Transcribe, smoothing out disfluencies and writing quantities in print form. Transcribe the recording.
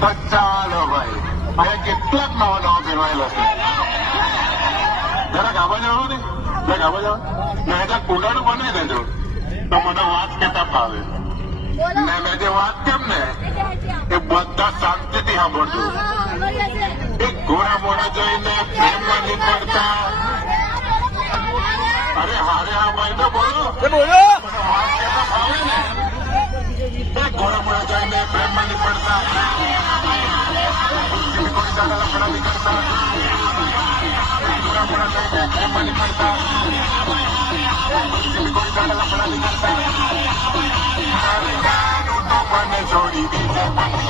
તો ચાલો ભાઈ હવે કેટલાક નવા નવા ફેરવાયેલા છે જરાક આવા જાવ ને જરાક આવા જાવ ને એટલે કુંડાળું બનાવી દેજો તો મને વાત કેતા ફાવે ને મેં જે વાત કેમ ને એ બધા શાંતિથી સાંભળજો એક ઘોડા મોડા જોઈને પ્રેમમાં નહીં પડતા અરે હારે હા ભાઈ તો બોલો બોલો મને વાત કેતા ફાવે ને એક ઘોડા મોડા જોઈને પ્રેમમાં નહીં પડતા કોઈ દાદા લફડા નહીં કરતા ઘોડા મોડા જોઈને પ્રેમમાં નહીં પડતા કોઈ દાદા લફડા નહીં કરતા મને છોડી દીધા